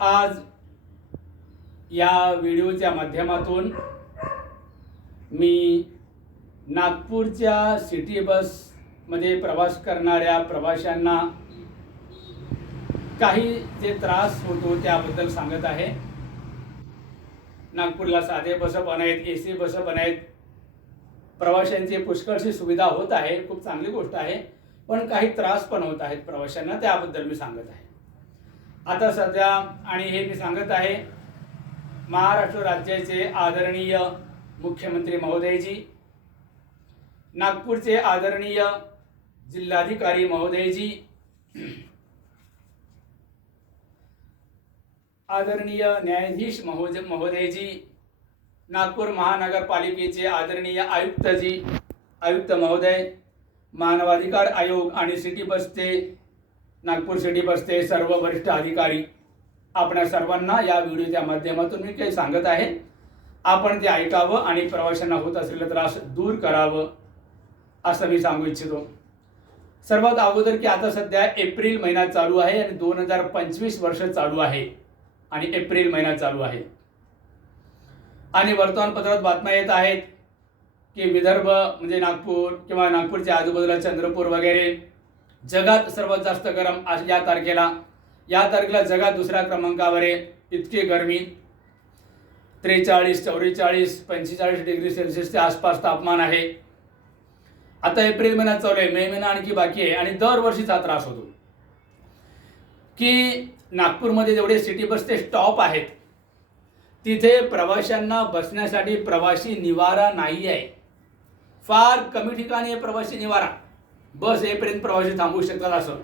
आज या व्हिडिओच्या माध्यमातून मी नागपूरच्या सिटी बसमध्ये प्रवास करणाऱ्या प्रवाशांना काही जे त्रास होतो त्याबद्दल सांगत आहे. नागपूरला साधे बस पण आहेत ए सी बस पण आहेत. प्रवाशांची पुष्कळशी सुविधा होत आहे खूप चांगली गोष्ट आहे. पण काही त्रास पण होत आहेत प्रवाशांना त्याबद्दल मी सांगत आहे. आता सध्या आणि हे मी सांगत आहे महाराष्ट्र राज्याचे आदरणीय मुख्यमंत्री महोदयजी नागपूरचे आदरणीय जिल्हाधिकारी महोदयजी आदरणीय न्यायाधीश महोदय महोदयजी नागपूर महानगरपालिकेचे आदरणीय आयुक्तजी आयुक्त महोदय मानवाधिकार आयोग आणि सिटी बसचे नागपूर सिटी बसचे सर्व वरिष्ठ अधिकारी आपणा सर्वांना या व्हिडिओच्या माध्यमातून मी काही सांगत आहे. आपण ते ऐकावं आणि प्रवाशांना होत असलेला त्रास दूर करावं असं मी सांगू इच्छितो. सर्वात अगोदर की आता सध्या एप्रिल महिना चालू आहे आणि दोन हजार पंचवीस वर्ष चालू आहे आणि एप्रिल महिना चालू आहे. आणि वर्तमानपत्रात बातम्या येत आहेत की विदर्भ म्हणजे नागपूर किंवा नागपूरच्या आजूबाजूला चंद्रपूर वगैरे जगात सर्वात जास्त गरम आज या तारखेला. या तारखेला जगात दुसऱ्या क्रमांकावर आहे इतकी गरमी. त्रेचाळीस चौवेचाळीस पंचेचाळीस डिग्री सेल्सिअसच्या आसपास तापमान आहे. आता एप्रिल महिन्यात चालू आहे. मे महिना आणखी बाकी आहे आणि दरवर्षीचा त्रास होतो. की नागपूरमध्ये जेवढे सिटी बसचे स्टॉप आहेत तिथे प्रवाशांना बसण्यासाठी प्रवासी निवारा नाही आहे फार कमी ठिकाणी आहे प्रवासी निवारा. बस येईपर्यंत प्रवासी थांबू शकतात असं.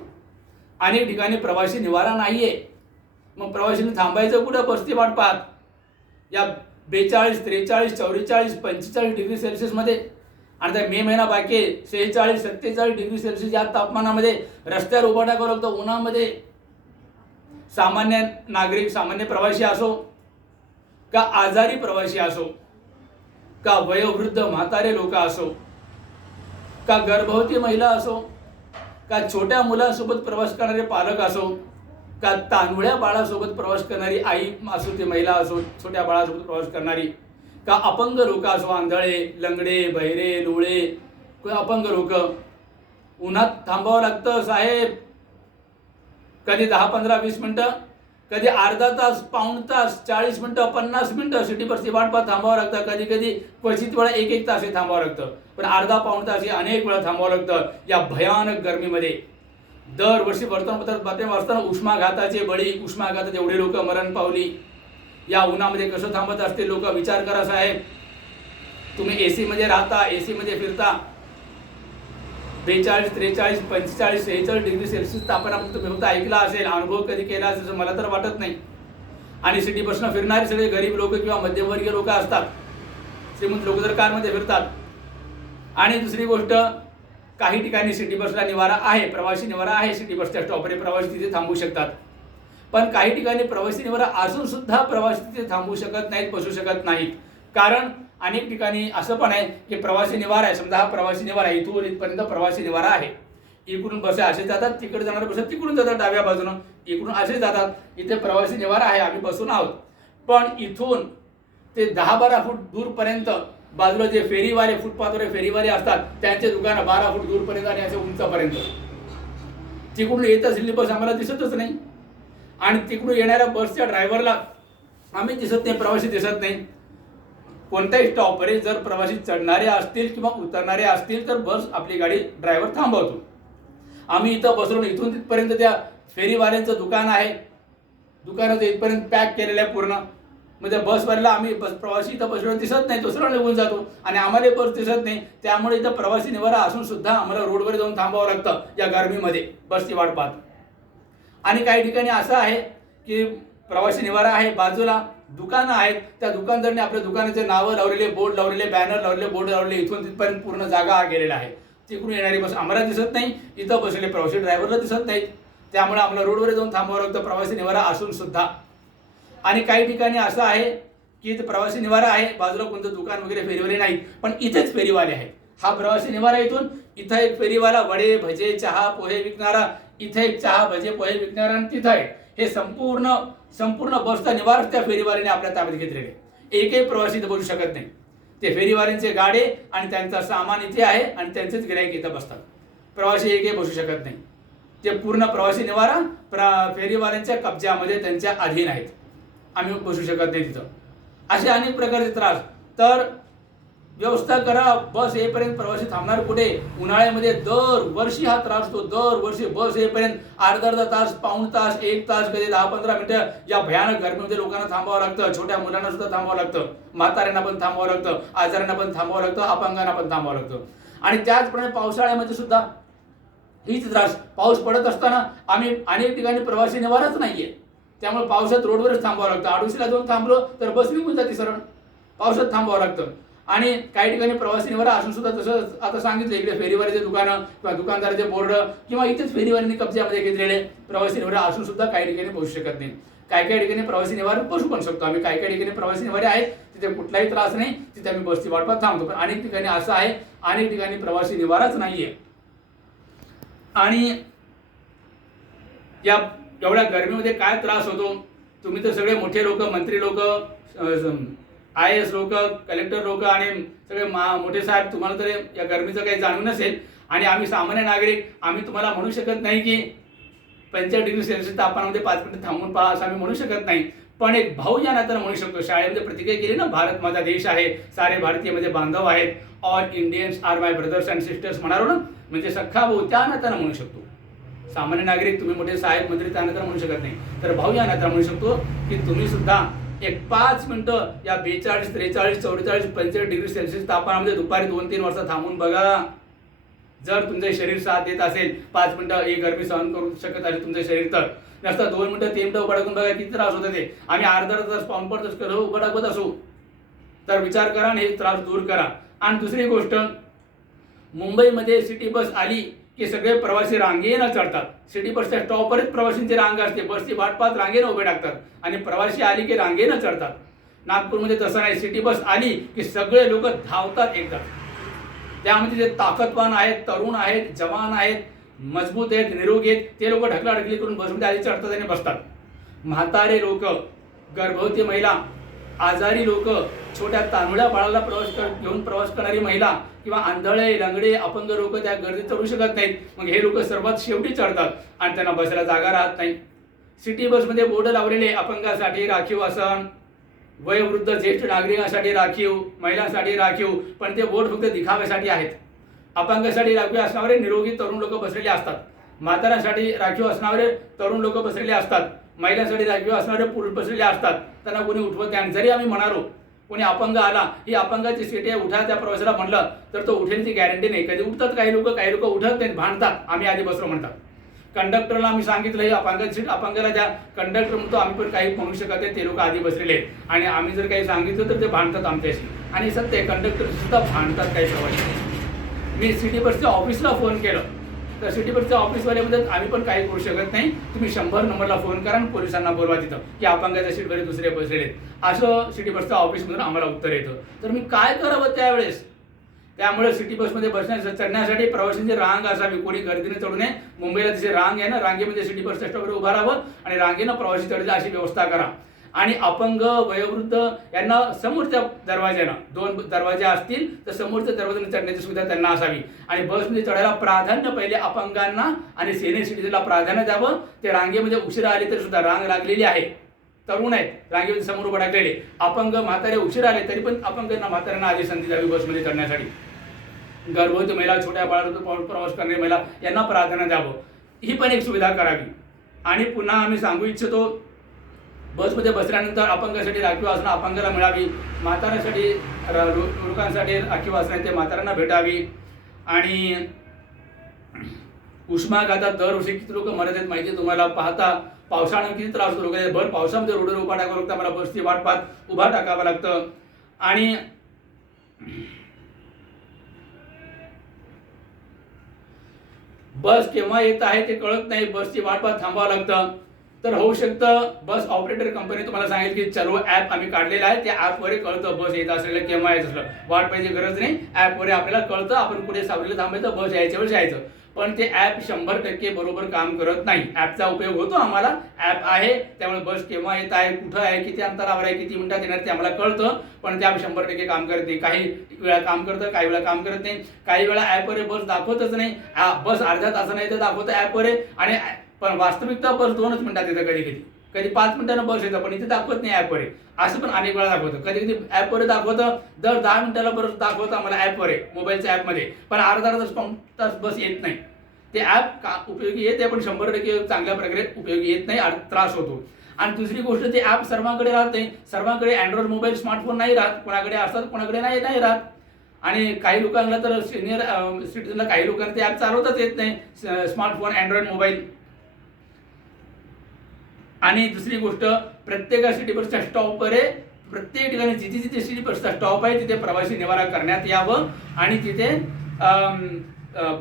अनेक ठिकाणी प्रवासी निवारा नाही आहे मग प्रवाशांनी थांबायचं कुठं? बसती वाट पाहत. या बेचाळीस त्रेचाळीस चौवेचाळीस पंचेचाळीस डिग्री सेल्सिअसमध्ये आणि त्या मे महिना बाकी सेहेचाळीस सत्तेचाळीस डिग्री सेल्सिअस या तापमानामध्ये रस्त्यावर उभा टाकावं लागतं उन्हामध्ये. सामान्य नागरिक सामान्य प्रवासी असो का आजारी प्रवासी असो का वयोवृद्ध म्हातारे लोक असो का गर्भवती महिला असो का छोट्या मुलांसोबत प्रवास करणारे पालक असो का तांदुळ्या बाळासोबत प्रवास करणारी आई असो ती महिला असो छोट्या बाळासोबत प्रवास करणारी का अपंग लोक असो आंधळे लंगडे बहिरे लोळे किंवा अपंग लोक उन्हात थांबावं लागतं साहेब. कधी दहा पंधरा वीस मिनटं? कधी अर्धा तास पाऊण तास चाळीस मिनटं पन्नास मिनटं सिटी बसची वाट पाहत थांबावं लागतं. कधी कधी क्वचित वेळा एक एक तास हे थांबावं लागतं. पण अर्धा पाऊण तास हे अनेक वेळा थांबावं लागतं. या भयानक गरमीमध्ये. दरवर्षी वर्तमानपत्रात बातम्या वाचताना उष्माघाताचे बळी उष्माघातात एवढे लोक मरण पावली. या उन्हामध्ये कसं थांबत असते लोक? विचार करा साहेब. तुम्ही ए सीमध्ये राहता ए सीमध्ये फिरता. बेचाळीस त्रेचाळीस पंचेचाळीस सेहेचाळीस डिग्री सेल्सिअस तापमान तुम्ही फक्त ऐकला असेल अनुभव कधी केला असेल असं मला तर वाटत नाही. आणि सिटी बसनं फिरणारे सगळे गरीब लोक किंवा मध्यमवर्गीय लोक असतात. श्रीमंत लोक जर कारमध्ये फिरतात. आणि दुसरी गोष्ट काही ठिकाणी सिटी बसला निवारा आहे प्रवासी निवारा आहे सिटी बसच्या स्टॉपवर प्रवासी तिथे थांबू शकतात. पण काही ठिकाणी प्रवासी निवारा असून सुद्धा प्रवासी तिथे थांबू शकत नाहीत बसू शकत नाहीत. कारण अनेक ठिकाणी असं पण आहे की प्रवासी निवारा आहे. समजा हा प्रवासी निवारा आहे इथून इथपर्यंत प्रवासी निवारा आहे. इकडून बसे असे जातात तिकडे जाणारे बस तिकडून जातात डाव्या बाजूनं. इकडून असे जातात इथे प्रवासी निवारा आहे आम्ही बसून आहोत. पण इथून ते दहा बारा फूट दूरपर्यंत बाजूला जे फेरीवाले फुटपाथवर फेरीवाले असतात त्यांचे दुकानं बारा फूट दूरपर्यंत आणि असे उंचापर्यंत. तिकडून येत असलेली बस आम्हाला दिसतच नाही. आणि तिकडून येणाऱ्या बसच्या ड्रायव्हरला आम्ही दिसत नाही प्रवासी दिसत नाही. कोणत्याही स्टॉपवरील जर प्रवासी चढणारे असतील किंवा उतरणारे असतील तर बस आपली गाडी ड्रायव्हर थांबवतो. आम्ही इथं बसून इथून तिथपर्यंत त्या फेरीवाल्यांचं दुकान आहे. दुकानाचं इथपर्यंत पॅक केलेलं आहे पूर्ण. मग त्या बसवरला आम्ही बस प्रवासी इथं बसलो दिसत नाही दुसरं निघून जातो. आणि आम्हाला बस दिसत नाही. त्यामुळे इथं प्रवासी निवारा असून सुद्धा आम्हाला रोडवर जाऊन थांबावं लागतं या गरमीमध्ये. बसची वाट पाहत. आणि काही ठिकाणी असं आहे की प्रवासी निवारा आहे बाजूला. दुकानं आहेत त्या दुकानदारांनी आपल्या दुकानाचे नावं लावलेले बोर्ड लावलेले बॅनर लावलेले बोर्ड लावलेले इथून तिथपर्यंत पूर्ण जागा गेलेला आहे. तिकडून येणारी बस आम्हाला दिसत नाही इथं बसलेले प्रवासी ड्रायव्हरला दिसत नाहीत. त्यामुळे आम्हाला रोडवर जाऊन थांबावं लागतं प्रवासी निवारा असून सुद्धा. आणि काही ठिकाणी असं आहे की इथं प्रवासी निवारा आहे बाजूला कोणतं दुकान वगैरे फेरीवाले नाही पण इथेच फेरीवाले आहेत. हा प्रवासी निवारा इथून इथं एक फेरीवाला वडे भजे चहा पोहे विकणारा इथे एक चहा भजे पोहे विकणारा आणि तिथं आहे. हे संपूर्ण संपूर्ण बसचा निवारच त्या फेरीवाल्याने आपल्या ताब्यात घेतलेले. आहे. एकही प्रवासी इथं बसू शकत नाही. ते फेरीवाल्यांचे गाडे आणि त्यांचा सामान इथे आहे आणि त्यांचेच गिराईक इथं बसतात. प्रवासी एकही बसू शकत नाही. ते पूर्ण प्रवासी निवारा प्र फेरीवाल्यांच्या कब्ज्यामध्ये त्यांच्या अधीन आहेत. आम्ही बसू शकत नाही तिथं. असे अनेक प्रकारचे त्रास. तर व्यवस्था करा. बस येईपर्यंत प्रवासी थांबणार कुठे? उन्हाळ्यामध्ये दर वर्षी हा त्रास होतो. दर वर्षी बस येईपर्यंत अर्धा अर्धा तास पाऊण तास एक तास कधी दहा पंधरा मिनिटं या भयानक गर्मीमध्ये लोकांना थांबावं लागतं. छोट्या मुलांना सुद्धा थांबावं लागतं. म्हाताऱ्यांना पण थांबावं लागतं. आजारांना पण थांबावं लागतं. अपंगांना पण थांबावं लागतं. आणि त्याचप्रमाणे पावसाळ्यामध्ये सुद्धा हीच त्रास. पाऊस पडत असताना आम्ही अनेक ठिकाणी प्रवासी निवाराच नाहीये. त्यामुळे पावसात रोडवरच थांबावं लागतं. आडोशीला जाऊन थांबलो तर बस निघून जाते सरळ. पावसात थांबावं लागतं. आणि काही ठिकाणी प्रवासी निवारा असून सुद्धा तसं आता सांगितलं इकडे फेरीवारीचे दुकानं किंवा दुकानदाराचे बोर्ड किंवा इथेच फेरीवारीने कब्जामध्ये घेतलेले प्रवासी निवारा असून सुद्धा काही ठिकाणी बसू शकत नाही. काही काही ठिकाणी प्रवासी निवार बसू पण शकतो. आम्ही काही काही ठिकाणी प्रवासी निवारे आहेत तिथे कुठलाही त्रास नाही तिथे आम्ही बसची वाटपात थांबतो. पण अनेक ठिकाणी असं आहे अनेक ठिकाणी प्रवासी निवाराच नाहीये. आणि या एवढ्या गर्मीमध्ये काय त्रास होतो? तुम्ही तर सगळे मोठे लोक मंत्री लोक आय एस लोक कलेक्टर लोक आणि सगळे मा मोठे साहेब तुम्हाला तर या गरमीचं काही जाणून नसेल. आणि आम्ही सामान्य नागरिक आम्ही तुम्हाला म्हणू शकत नाही की पंच्याहत्तर डिग्री सेल्सिअस तापमानामध्ये पाच मिनिटं थांबून पहा असं आम्ही म्हणू शकत नाही. पण एक भाऊ या नात्यानं म्हणू शकतो. शाळेमध्ये प्रतिक्रिया केली ना भारत माझा देश आहे सारे भारतीय म्हणजे बांधव आहेत. All Indians are my brothers and sisters म्हणालो ना म्हणजे सख्खा भाऊ त्या नात्यानं म्हणू शकतो. सामान्य नागरिक तुम्ही मोठे साहेब मंत्री त्या नात्यानं म्हणू शकत नाही. तर भाऊ या नात्यानं म्हणू शकतो की तुम्ही सुद्धा एक पाच मिनटं या बेचाळीस त्रेचाळीस चौवेचाळीस पंचेचाळीस डिग्री सेल्सिअस तापमानामध्ये दुपारी दोन तीन वाजता थांबून बघा. जर तुमचं शरीर साथ देत असेल पाच मिनटं ही गरमी सहन करू शकत असेल तुमचं शरीर तर. नसतं दोन मिनटं तीन मिनटं उभं टाकून बघा किती त्रास होते ते आम्ही अर्धा तास पाऊन तास करू उभं टाकत असू. तर विचार करा आणि हे त्रास दूर करा. आणि दुसरी गोष्ट मुंबईमध्ये सिटी बस आली की सगळे प्रवासी रांगेनं चढतात. सिटी बसच्या स्टॉपवरच प्रवाशांची रांग असते. बसची वाटपात रांगेनं उभे टाकतात आणि प्रवासी आली की रांगेनं चढतात. नागपूरमध्ये तसं नाही. सिटी बस आली की सगळे लोक धावतात एकदा. त्यामध्ये जे ताकदवान आहेत तरुण आहेत जवान आहेत मजबूत आहेत निरोगी आहेत ते लोक ढकलाढकली करून बसमध्ये आधी चढतात आणि बसतात. म्हातारे लोक गर्भवती महिला आजारी लोक छोट्या तांबड्या बाळाला प्रवास कर घेऊन प्रवास करणारी महिला किंवा आंधळे लंगडे अपंग लोक त्या गर्दीत चढू शकत नाहीत. मग हे लोक सर्वात शेवटी चढतात आणि त्यांना बसायला जागा राहत नाही. सिटी बसमध्ये बोर्ड लावलेले अपंगासाठी राखीव आसन वयोवृद्ध ज्येष्ठ नागरिकांसाठी राखीव महिलांसाठी राखीव पण ते बोर्ड फक्त दिखाव्यासाठी आहेत. अपंगासाठी राखीव असणारे निरोगी तरुण लोक बसलेले असतात. म्हाताऱ्यांसाठी राखीव असणारे तरुण लोक बसलेले असतात. महिलांसाठी राखीव असणारे पुरुष बसलेले असतात. त्यांना कोणी उठवत नाही. आणि जरी आम्ही म्हणालो कोणी अपंग आला ही अपंगाची सीट आहे उठा त्या प्रवासाला म्हणलं तर तो उठेलची गॅरंटी नाही. कधी उठतात काही लोक काही लोक उठत नाही भांडतात. आम्ही आधी बसलो म्हणतात. कंडक्टरला आम्ही सांगितलं हे अपंगाची सीट अपंगाला द्या. कंडक्टर म्हणतो आम्ही पण काही म्हणू शकत नाही. ते लोक आधी बसलेले आहेत. आणि आम्ही जर काही सांगितलं तर ते भांडतात आमच्याशी आणि सत्य कंडक्टर सुद्धा भांडतात काही प्रवासी मी सिटी बसच्या ऑफिसला फोन केलं. तर सिटी बसच्या ऑफिसवाल्याबद्दल आम्ही पण काही करू शकत नाही. तुम्ही शंभर नंबरला फोन करा आणि पोलिसांना बोलवा तिथं. की अपंगाच्या सीटवर दुसरे बसलेले असं सिटी बसच्या ऑफिसमधून आम्हाला उत्तर येतं. तर मी काय करावं त्यावेळेस? त्यामुळे सिटी बसमध्ये बसण्या चढण्यासाठी प्रवाशांची रांग असावी. कोणी गर्दीने चढू नये. मुंबईला तिथे रांग आहे ना? रांगेमध्ये सिटी बस स्टॉपवर उभा राहावं आणि रांगेनं प्रवासी चढले अशी व्यवस्था करा. आणि अपंग वयोवृद्ध यांना समोरच्या दरवाज्यानं दोन दरवाजे असतील तर समोरच्या दरवाज्यानं चढण्याची सुविधा त्यांना असावी. आणि बसमध्ये चढायला प्राधान्य पहिले अपंगांना आणि सिनियर सिटीजनला प्राधान्य द्यावं. ते रांगेमध्ये उशिरा आले तरी सुद्धा रांग लागलेली आहे. तरुण आहेत रांगेमध्ये समोर भडकलेले अपंग म्हातारे उशीर आले तरी पण अपंगांना म्हाताऱ्यांना आधी संधी द्यावी बसमध्ये चढण्यासाठी. गर्भवती महिला छोट्या बाळातून प्रवास करणारी महिला यांना प्राधान्य द्यावं. ही पण एक सुविधा करावी. आणि पुन्हा आम्ही सांगू इच्छितो बसमध्ये बसल्यानंतर अपंगासाठी राखीव असणं अपंगाला मिळावी. म्हाताऱ्यासाठी लोकांसाठी राखीव असणं ते म्हाताऱ्यांना भेटावी. आणि उष्माघातात दरवर्षी किती लोक मरत आहेत माहिती तुम्हाला? पाहता पावसाळ्यानं किती त्रास होतो भर पावसामध्ये रोडवर उभा टाकावं लागतं मला बसची वाट पाहत उभा टाकावं लागतं. आणि बस केव्हा येत आहे ते कळत नाही बसची वाट पाहत थांबावं लागतं. तर होऊ शकतं. बस ऑपरेटर कंपनी तुम्हाला सांगेल की चलो ॲप आम्ही काढलेला आहे. त्या ॲपवर कळतं बस येत असेल केव्हा येत असलं. वाट पाहिजे गरज नाही. ॲपवर आपल्याला कळतं. आपण कुठे सावलीला थांबायचं बस यायच्या वेळेस यायचं पण ते ॲप शंभर टक्के बरोबर काम करत नाही. ॲपचा उपयोग होतो आम्हाला. ॲप आहे त्यामुळे बस केव्हा येत आहे कुठं आहे किती अंतरावर आहे किती मिनिटात येणार ते आम्हाला कळतं. पण ते ॲप शंभर टक्के काम करत नाही. काही वेळा काम करतं काही वेळा काम करत नाही. काही वेळा ॲपवर बस दाखवतच नाही. बस अर्ध्या तास नाही तर दाखवतं ॲपवर आणि पण वास्तविकता बस दोनच मिनिटात येतं कधी कधी. कधी पाच मिनिटानं बस येतं पण इथे दाखवत नाही ॲपवर असं पण अनेक वेळा दाखवतं. कधी कधी ॲपवर दाखवतं दर दहा मिनिटाला बस दाखवतं आम्हाला ॲपवर आहे मोबाईलच्या ॲपमध्ये पण अर्धा अर्धा तास पाऊण तास बस येत नाही. ते ॲप का उपयोगी येते पण शंभर टक्के चांगल्या प्रकारे उपयोगी येत नाही त्रास होतो. आणि दुसरी गोष्ट ते ॲप सर्वांकडे राहत. नाही सर्वांकडे अँड्रॉइड मोबाईल स्मार्टफोन नाही राहत. कोणाकडे असतात कोणाकडे नाही नाही राहत. आणि काही लोकांना तर सिनियर सिटीजनला काही लोकांना ते ॲप चालवताच येत नाही. स्मार्टफोन अँड्रॉइड मोबाईल आणि दुसरी गोष्ट प्रत्येक सिटी बसच्या स्टॉपवर आहे. प्रत्येक ठिकाणी जिथे जिथे सिटी बसचा स्टॉप आहे तिथे प्रवासी निवारा करण्यात यावं आणि तिथे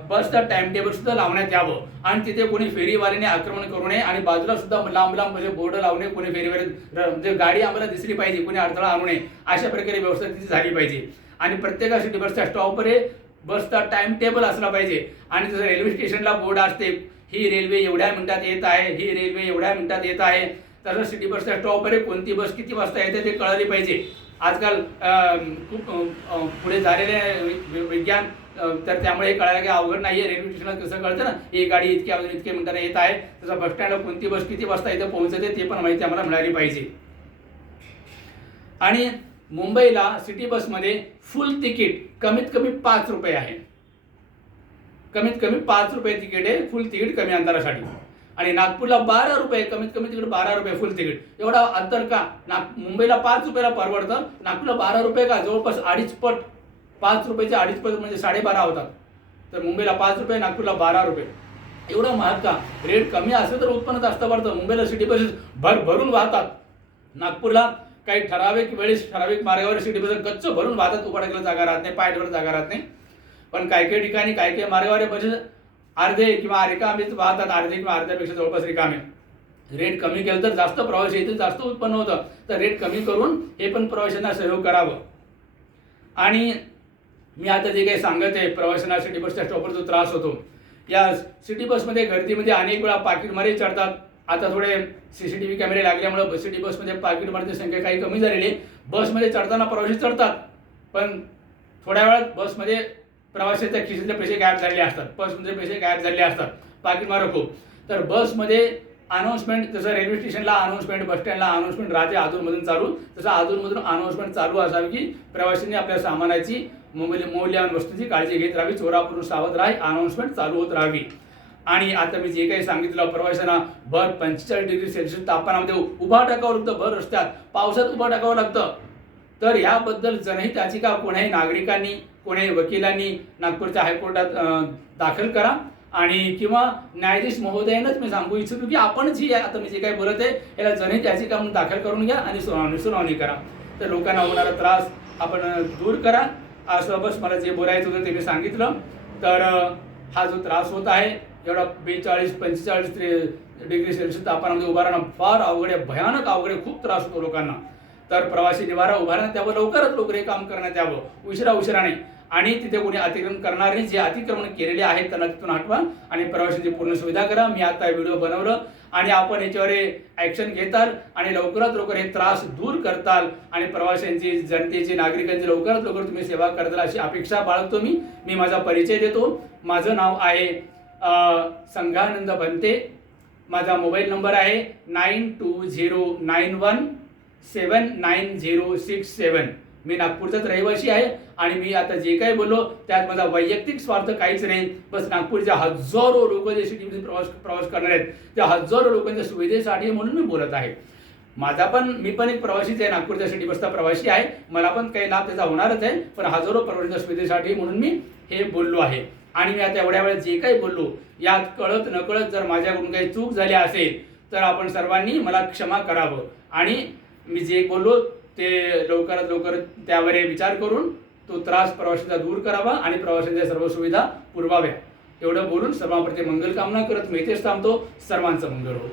बसचा टाइम टेबल सुद्धा लावण्यात यावं. आणि तिथे कोणी फेरीवाल्याने आक्रमण करू नये आणि बाजूला सुद्धा लांब लांब म्हणजे बोर्ड लावणे कोणी फेरीवाले म्हणजे गाडी आम्हाला दिसली पाहिजे कोणी अडथळा आणू नये अशा प्रकारे व्यवस्था तिथे झाली पाहिजे. आणि प्रत्येक सिटी बसच्या स्टॉपवर आहे. बसचा टाइम टेबल असला पाहिजे. आणि जसं रेल्वे स्टेशनला बोर्ड असते ही रेल्वे एवढ्या मिनिटात येत आहे ही रेल्वे एवढ्या मिनिटात येत आहे. तसं सिटी बसच्या स्टॉपवर कोणती बस किती वाजता येते ते कळले पाहिजे. आजकाल खूप पुढे झालेले वि- विज्ञान तर त्यामुळे हे कळायला काही अवघड नाही आहे रेल्वे स्टेशनला कसं कळतं ना ही गाडी इतक्या अजून इतक्या मिनिटांना येत आहे. तसं बस स्टँडला कोणती बस किती वाजता इथं पोहोचते ते पण माहिती आम्हाला मिळाली पाहिजे. आणि मुंबईला सिटी बसमध्ये फुल तिकीट कमीत कमी पाच रुपये आहे. कमीत कमी पाच रुपये तिकीट आहे फुल तिकीट कमी अंतरासाठी. आणि नागपूरला बारा रुपये कमीत कमी तिकीट बारा रुपये फुल तिकीट. एवढा अंतर का? नाग मुंबईला पाच रुपयाला परवडतं नागपूरला बारा रुपये का? जवळपास अडीच पट पाच रुपयाचे अडीच पट म्हणजे साडेबारा होतात. तर मुंबईला पाच रुपये नागपूरला बारा रुपये. एवढा महाग का? रेट कमी असेल तर उत्पन्न जास्त वाढतं मुंबईला सिटी बसेस भर भरून वाहतात. नागपूरला काही ठराविक वेळेस ठराविक मार्गावर सिटी बसेस गच्च भरून वाहतात उभा जागा राहत नाही पायटवर जागा राहत नाही. पण काही काही ठिकाणी काही काही मार्गावर बसेस अर्धे किंवा रिकामीच वाहतात अर्धे किंवा अर्ध्यापेक्षा जवळपास रिकामे. रेट कमी केलं तर जास्त प्रवासी येतील जास्त उत्पन्न होतं. तर रेट कमी करून हे पण प्रवाशांना सहयोग करावं. आणि मी आता जे काही सांगत आहे प्रवाशांना सिटी बसच्या स्टॉपवर जो त्रास होतो. या सिटी बसमध्ये गर्दीमध्ये अनेक वेळा पाकिटमारे चढतात. आता थोडे सी सी टी व्ही कॅमेरे लागल्यामुळे सिटी बसमध्ये पाकिटमारीची संख्या काही कमी झालेली आहे. बसमध्ये चढताना प्रवासी चढतात. पण थोड्या वेळात बसमध्ये प्रवाशाच्या खिशातले पैसे गायब झालेले असतात. बसमध्ये पैसे गायब झालेले असतात. पाकिटमारं खूप. तर बसमध्ये अनाऊन्समेंट जसं रेल्वे स्टेशनला अनाऊन्समेंट बस स्टँडला अनाऊन्समेंट राहते अधूनमधून चालू. तसं अधूनमधून अनाऊन्समेंट चालू असावी की प्रवाशांनी आपल्या सामानाची मूल्य मौल्यवान वस्तूची काळजी घेत राहावी. चोरापूर सावध राही अनाऊन्समेंट चालू होत राहावी. आणि आता मी जे काही सांगितलं प्रवाशांना भर पंचेचाळीस डिग्री सेल्सिअस तापमानामध्ये उभा टाकावं लागतं भर रस्त्यात. पावसात उभा टाकावं लागतं. तर याबद्दल जनहित याचिका कोणाही नागरिकांनी कोणी वकिलांनी नागपूरच्या हायकोर्टात दाखल करा. आणि किंवा न्यायाधीश महोदयांनाच मी सांगू इच्छितो की आपण जी आता मी जे काही बोलत आहे याला जनहित याचिका म्हणून दाखल करून घ्या आणि सुनावणी सुनावणी करा. तर लोकांना होणारा त्रास आपण दूर करा. आज बस मला जे बोलायचं होतं ते मी सांगितलं. तर हा जो त्रास होत आहे एवढा बेचाळीस पंचेचाळीस डिग्री सेल्सिअस तापमानामध्ये उभा राहणं फार अवघड आहे भयानक अवघड आहे खूप त्रास होतो लोकांना. तर प्रवासी निवारा उभारण्यात यावं लवकरात लवकर हे काम करण्यात यावं. उशिरा उशिरा नाही. आणि तिथे कोणी अतिक्रमण करणारे जे अतिक्रमण केलेले आहेत त्यांना तिथून हटवा आणि प्रवाशांची पूर्ण सुविधा करा. मी आता व्हिडिओ बनवलं आणि आपण याच्यावर ॲक्शन घेताल आणि लवकरात लवकर हे त्रास दूर करताल आणि प्रवाशांची जनतेची नागरिकांची लवकरात लवकर तुम्ही सेवा करताल अशी अपेक्षा बाळगतो मी. मी माझा परिचय देतो. माझं नाव आहे संघानंद बनते. माझा मोबाईल नंबर आहे nine two zero nine one seven nine zero six seven. मी नागपूरचाच रहिवासी आहे आणि मी आता जे काही बोललो त्यात माझा वैयक्तिक स्वार्थ काहीच नाही. बस नागपूरच्या हजारो लोक जे सिटीमध्ये प्रवास प्रवास करणार आहेत त्या हजारो लोकांच्या सुविधेसाठी म्हणून मी बोलत आहे. माझा पण मी पण एक प्रवासीच आहे नागपूरच्या सिटी बसचा प्रवासी आहे. मला पण काही लाभ त्याचा होणारच आहे पण हजारो प्रवाशांच्या सुविधेसाठी म्हणून मी हे बोललो आहे. आणि मी आता एवढ्या वेळात जे काही बोललो यात कळत नकळत जर माझ्याकडून काही चूक झाली असेल तर आपण सर्वांनी मला क्षमा करावं. आणि मी जे बोललो ते लवकरात लवकर त्यावर विचार करून तो त्रास प्रवाशांचा दूर करावा आणि प्रवाशांच्या सर्व सुविधा पुरवाव्या. एवढं बोलून सर्वांप्रती मंगल कामना करत मी इथेच थांबतो. सर्वांचं मंगल हो.